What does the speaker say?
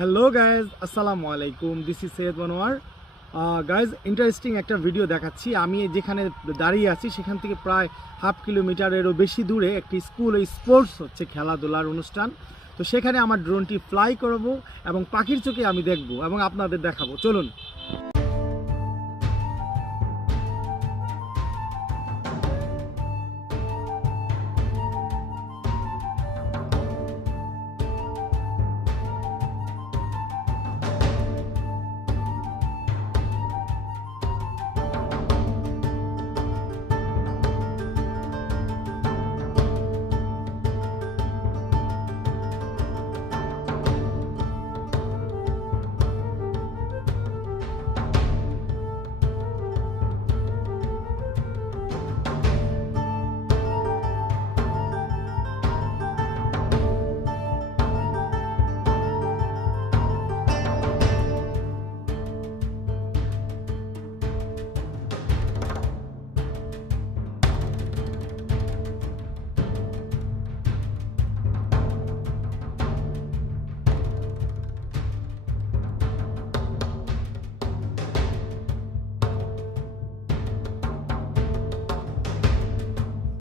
Hello guys আসসালামু আলাইকুম this is Syed Monowar guys interesting একটা ভিডিও দেখাচ্ছি। আমি যেখানে দাঁড়িয়ে আছি, সেখান থেকে প্রায় হাফ কিলোমিটারেরও বেশি দূরে একটি স্কুল স্পোর্টস হচ্ছে খেলাধুলার অনুষ্ঠান। তো সেখানে আমার ড্রোনটি ফ্লাই করব এবং পাখির চোখে আমি দেখব এবং আপনাদের দেখাবো। চলুন।